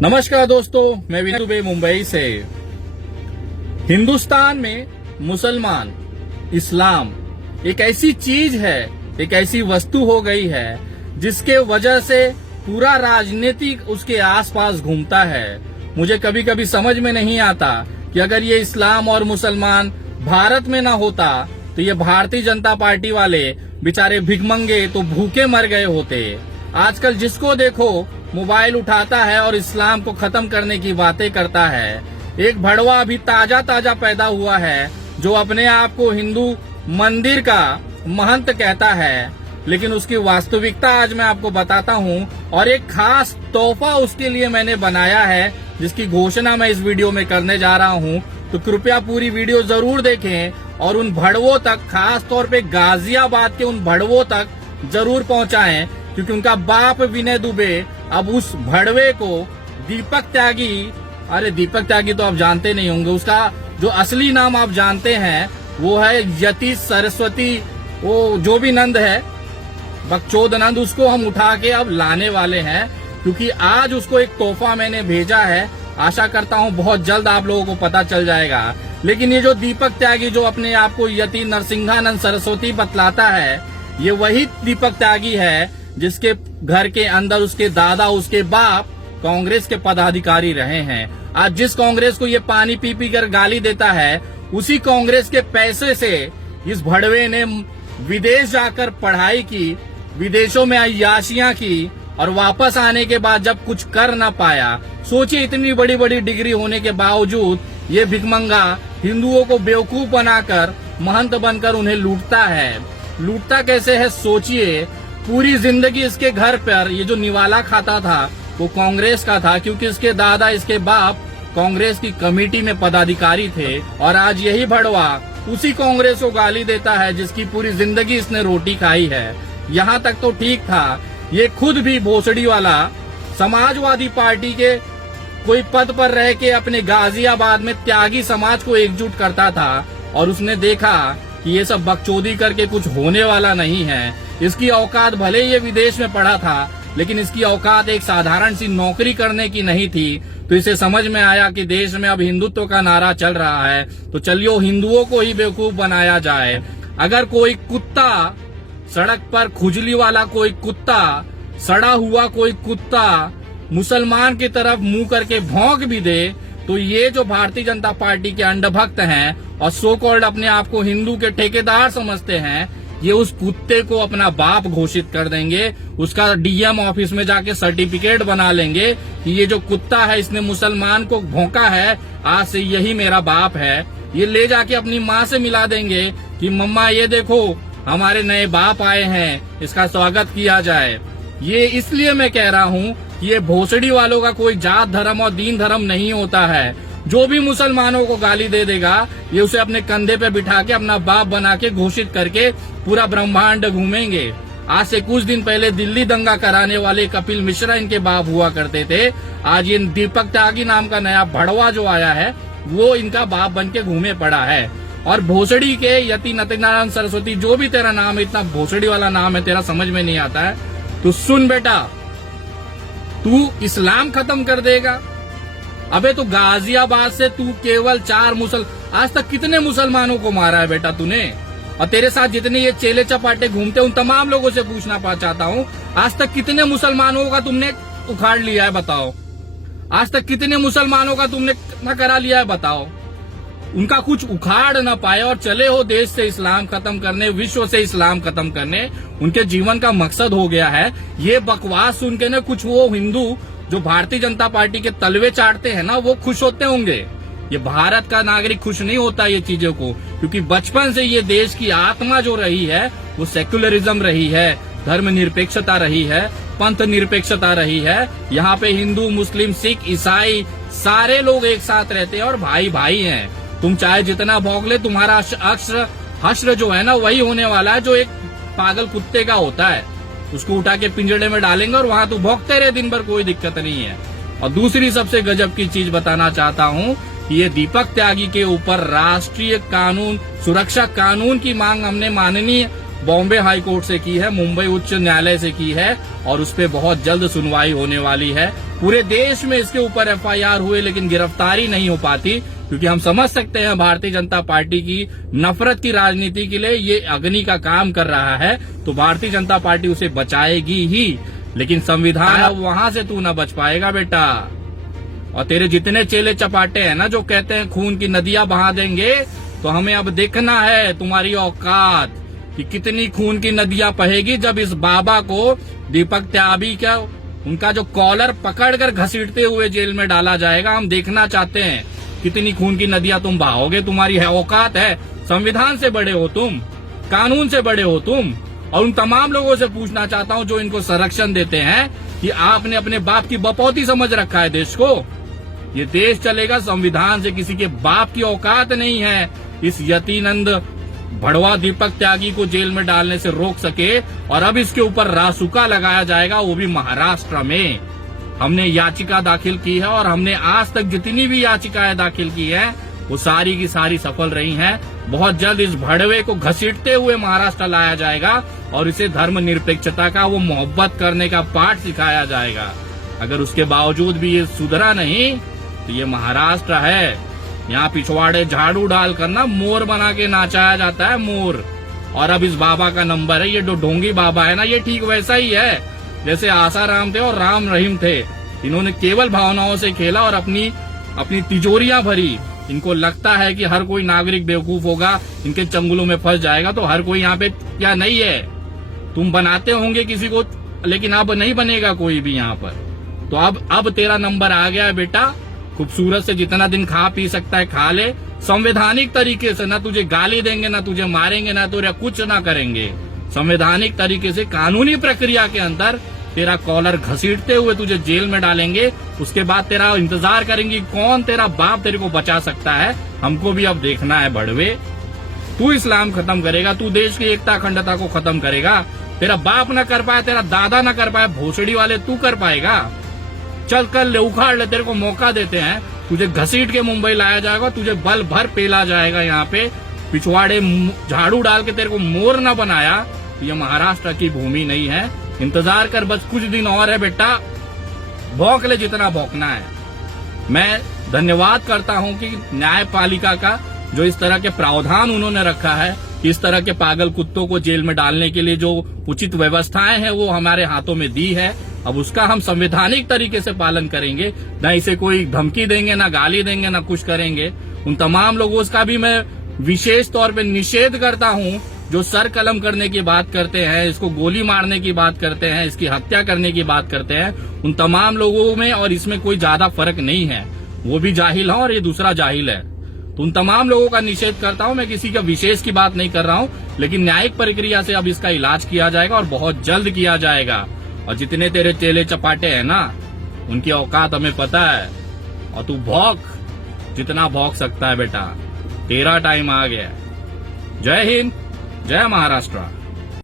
नमस्कार दोस्तों, मैं विनय दुबे मुंबई से। हिंदुस्तान में मुसलमान, इस्लाम एक ऐसी चीज है, एक ऐसी वस्तु हो गई है जिसके वजह से पूरा राजनीतिक उसके आसपास घूमता है। मुझे कभी कभी समझ में नहीं आता कि अगर ये इस्लाम और मुसलमान भारत में ना होता तो ये भारतीय जनता पार्टी वाले बेचारे भिखमंगे तो भूखे मर गए होते। आजकल जिसको देखो मोबाइल उठाता है और इस्लाम को खत्म करने की बातें करता है। एक भड़वा अभी ताजा ताजा पैदा हुआ है जो अपने आप को हिंदू मंदिर का महंत कहता है, लेकिन उसकी वास्तविकता आज मैं आपको बताता हूं और एक खास तोहफा उसके लिए मैंने बनाया है जिसकी घोषणा मैं इस वीडियो में करने जा रहा हूं। तो कृपया पूरी वीडियो जरूर देखें और उन भड़वों तक, खास तौर पे गाजियाबाद के उन भड़वों तक जरूर पहुंचाएं, क्योंकि उनका बाप विनय दुबे अब उस भड़वे को दीपक त्यागी, अरे दीपक त्यागी तो आप जानते नहीं होंगे, उसका जो असली नाम आप जानते हैं वो है यति सरस्वती, वो जो भी नंद है, बकचोद नंद, उसको हम उठा के अब लाने वाले हैं, क्योंकि आज उसको एक तोहफा मैंने भेजा है। आशा करता हूं बहुत जल्द आप लोगों को पता चल जाएगा। लेकिन ये जो दीपक त्यागी जो अपने आप को यति नरसिंहानंद सरस्वती बतलाता है, ये वही दीपक त्यागी है जिसके घर के अंदर उसके दादा, उसके बाप कांग्रेस के पदाधिकारी रहे हैं। आज जिस कांग्रेस को ये पानी पी पी कर गाली देता है, उसी कांग्रेस के पैसे से इस भड़वे ने विदेश जाकर पढ़ाई की, विदेशों में अय्याशियां की, और वापस आने के बाद जब कुछ कर ना पाया, सोचिए इतनी बड़ी बड़ी डिग्री होने के बावजूद ये भिखमंगा हिंदुओं को बेवकूफ बनाकर महंत बनकर उन्हें लूटता है। लूटता कैसे है सोचिए। पूरी जिंदगी इसके घर पर ये जो निवाला खाता था वो कांग्रेस का था, क्योंकि इसके दादा, इसके बाप कांग्रेस की कमेटी में पदाधिकारी थे, और आज यही भड़वा उसी कांग्रेस को गाली देता है जिसकी पूरी जिंदगी इसने रोटी खाई है। यहाँ तक तो ठीक था, ये खुद भी भोसड़ी वाला समाजवादी पार्टी के कोई पद पर रह के अपने गाजियाबाद में त्यागी समाज को एकजुट करता था, और उसने देखा कि ये सब बकचोदी करके कुछ होने वाला नहीं है। इसकी औकात, भले ये विदेश में पढ़ा था, लेकिन इसकी औकात एक साधारण सी नौकरी करने की नहीं थी। तो इसे समझ में आया कि देश में अब हिंदुत्व का नारा चल रहा है, तो चलिए हिंदुओं को ही बेवकूफ बनाया जाए। अगर कोई कुत्ता सड़क पर, खुजली वाला कोई कुत्ता, सड़ा हुआ कोई कुत्ता मुसलमान की तरफ मुंह करके भौंक भी दे, तो ये जो भारतीय जनता पार्टी के अंधभक्त हैं और सो कॉल्ड अपने आप को हिंदू के ठेकेदार समझते हैं, ये उस कुत्ते को अपना बाप घोषित कर देंगे। उसका डीएम ऑफिस में जाके सर्टिफिकेट बना लेंगे कि ये जो कुत्ता है इसने मुसलमान को भौंका है, आज से यही मेरा बाप है। ये ले जाके अपनी माँ से मिला देंगे कि मम्मा ये देखो हमारे नए बाप आए हैं, इसका स्वागत किया जाए। ये इसलिए मैं कह रहा हूँ कि ये भोसड़ी वालों का कोई जात धर्म और दीन धर्म नहीं होता है। जो भी मुसलमानों को गाली दे देगा, ये उसे अपने कंधे पे बिठा के अपना बाप बना के घोषित करके पूरा ब्रह्मांड घूमेंगे। आज से कुछ दिन पहले दिल्ली दंगा कराने वाले कपिल मिश्रा इनके बाप हुआ करते थे। आज ये दीपक त्यागी नाम का नया भड़वा जो आया है वो इनका बाप बन के घूमे पड़ा है। और भोसड़ी के यति नरसिंहानंद सरस्वती, जो भी तेरा नाम है, इतना भोसड़ी वाला नाम है तेरा, समझ में नहीं आता है। तो सुन बेटा, तू इस्लाम खत्म कर देगा। अबे तो गाजियाबाद से तू केवल आज तक कितने मुसलमानों को मारा है बेटा तूने? और तेरे साथ जितने ये चेले चपाटे घूमते उन तमाम लोगों से पूछना चाहता हूँ, आज तक कितने मुसलमानों का तुमने उखाड़ लिया है बताओ? आज तक कितने मुसलमानों का तुमने न करा लिया है बताओ? उनका कुछ उखाड़ न पाए और चले हो देश से इस्लाम खत्म करने, विश्व से इस्लाम खत्म करने, उनके जीवन का मकसद हो गया है। ये बकवास सुन के न कुछ वो हिंदू जो भारतीय जनता पार्टी के तलवे चाटते हैं ना, वो खुश होते होंगे। ये भारत का नागरिक खुश नहीं होता ये चीजों को, क्योंकि बचपन से ये देश की आत्मा जो रही है वो सेक्युलरिज्म रही है, धर्म निरपेक्षता रही है, पंथ निरपेक्षता रही है। यहाँ पे हिंदू, मुस्लिम, सिख, ईसाई सारे लोग एक साथ रहते हैं और भाई भाई हैं। तुम चाहे जितना भौंक ले, तुम्हारा हश्र जो है ना वही होने वाला है जो एक पागल कुत्ते का होता है। उसको उठा के पिंजड़े में डालेंगे और वहां तू भौंकते रहे दिन भर, कोई दिक्कत नहीं है। और दूसरी सबसे गजब की चीज बताना चाहता हूँ कि ये दीपक त्यागी के ऊपर राष्ट्रीय कानून, सुरक्षा कानून की मांग हमने माननीय बॉम्बे हाई कोर्ट से की है, मुंबई उच्च न्यायालय से की है, और उस पर बहुत जल्द सुनवाई होने वाली है। पूरे देश में इसके ऊपर एफआईआर हुए लेकिन गिरफ्तारी नहीं हो पाती, क्योंकि हम समझ सकते हैं भारतीय जनता पार्टी की नफरत की राजनीति के लिए ये अग्नि का काम कर रहा है, तो भारतीय जनता पार्टी उसे बचाएगी ही। लेकिन संविधान, अब वहां से तू न बच पाएगा बेटा। और तेरे जितने चेले चपाटे हैं ना जो कहते हैं खून की नदियां बहा देंगे, तो हमें अब देखना है तुम्हारी औकात कि कितनी खून की नदियां बहेगी जब इस बाबा को, दीपक त्यागी का, उनका जो कॉलर पकड़कर घसीटते हुए जेल में डाला जाएगा। हम देखना चाहते हैं कितनी खून की नदियां तुम बहाओगे। तुम्हारी औकात है, संविधान से बड़े हो तुम, कानून से बड़े हो तुम। और उन तमाम लोगों से पूछना चाहता हूं जो इनको संरक्षण देते हैं कि आपने अपने बाप की बपौती समझ रखा है देश को। ये देश चलेगा संविधान से, किसी के बाप की औकात नहीं है इस यतीनंद भड़वा दीपक त्यागी को जेल में डालने से रोक सके। और अब इसके ऊपर रासुका लगाया जाएगा, वो भी महाराष्ट्र में। हमने याचिका दाखिल की है और हमने आज तक जितनी भी याचिकाएं दाखिल की है वो सारी की सारी सफल रही हैं। बहुत जल्द इस भड़वे को घसीटते हुए महाराष्ट्र लाया जाएगा और इसे धर्मनिरपेक्षता का, वो मोहब्बत करने का पाठ सिखाया जाएगा। अगर उसके बावजूद भी ये सुधरा नहीं तो ये महाराष्ट्र है। यहाँ पिछवाड़े झाड़ू डालकर ना मोर बना के नाचाया जाता है, मोर। और अब इस बाबा का नंबर है, ये जो ढोंगी बाबा है ना, ये ठीक वैसा ही है जैसे आसाराम थे और राम रहीम थे। इन्होंने केवल भावनाओं से खेला और अपनी तिजोरियां भरी। इनको लगता है कि हर कोई नागरिक बेवकूफ होगा, इनके चंगुलों में फंस जाएगा, तो हर कोई यहाँ पे क्या नहीं है। तुम बनाते होंगे किसी को, लेकिन अब नहीं बनेगा कोई भी यहाँ पर। तो अब तेरा नंबर आ गया है बेटा। खूबसूरत से जितना दिन खा पी सकता है खा ले, संवैधानिक तरीके से। ना तुझे गाली देंगे, ना तुझे मारेंगे, ना तुझे कुछ ना करेंगे। संवैधानिक तरीके से कानूनी प्रक्रिया के अंदर तेरा कॉलर घसीटते हुए तुझे जेल में डालेंगे। उसके बाद तेरा इंतजार करेंगे कौन तेरा बाप तेरे को बचा सकता है। हमको भी अब देखना है भड़वे। तू इस्लाम खत्म करेगा, तू देश की एकता अखंडता को खत्म करेगा। तेरा बाप न कर पाए, तेरा दादा न कर पाए, भोसड़ी वाले तू कर पाएगा। चल कर ले, उखाड़ ले, तेरे को मौका देते हैं। तुझे घसीट के मुंबई लाया जाएगा, तुझे बल भर पेला जाएगा। यहाँ पे पिछवाड़े झाड़ू डाल के तेरे को मोर न बनाया। ये महाराष्ट्र की भूमि नहीं है। इंतजार कर, बस कुछ दिन और है बेटा। भौंक ले जितना भौंकना है। मैं धन्यवाद करता हूँ कि न्यायपालिका का जो इस तरह के प्रावधान उन्होंने रखा है, इस तरह के पागल कुत्तों को जेल में डालने के लिए जो उचित व्यवस्थाएं हैं वो हमारे हाथों में दी है। अब उसका हम संवैधानिक तरीके से पालन करेंगे। न इसे कोई धमकी देंगे, न गाली देंगे, न कुछ करेंगे। उन तमाम लोगों का भी मैं विशेष तौर पे निषेध करता हूँ जो सर कलम करने की बात करते हैं, इसको गोली मारने की बात करते हैं, इसकी हत्या करने की बात करते हैं। उन तमाम लोगों में और इसमें कोई ज्यादा फर्क नहीं है। वो भी जाहिल है और ये दूसरा जाहिल है। तो उन तमाम लोगों का निषेध करता हूं। मैं किसी का विशेष की बात नहीं कर रहा हूं, लेकिन न्यायिक प्रक्रिया से अब इसका इलाज किया जाएगा और बहुत जल्द किया जाएगा। और जितने तेरे चेले चपाटे हैं ना, उनकी औकात हमें पता है। और तू भौंक जितना भौंक सकता है बेटा, तेरा टाइम आ गया। जय हिंद, जय महाराष्ट्र।